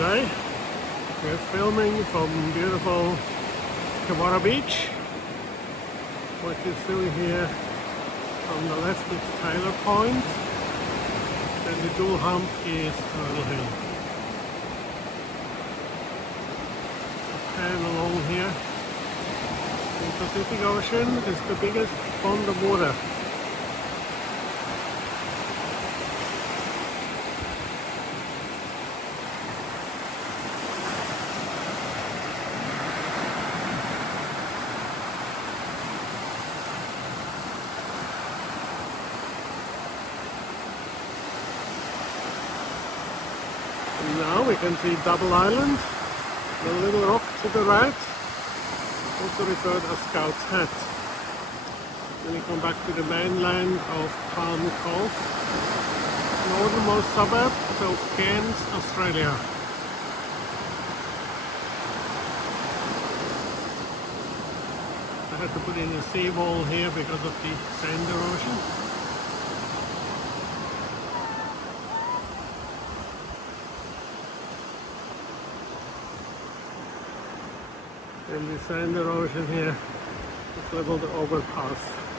today. We're filming from beautiful Cairns Beach. What you see here on the left is Taylor Point, and the dual hump is Hurdle Hill. And along here, the Pacific Ocean is the biggest pond of water. And now we can see Double Island, the little rock to the right, also referred as Scout's Hat. Then we come back to the mainland of Palm Cove, northernmost suburb of Cairns, Australia. I had to put in a seawall here because of the sand erosion. And the sand erosion here is level the overpass.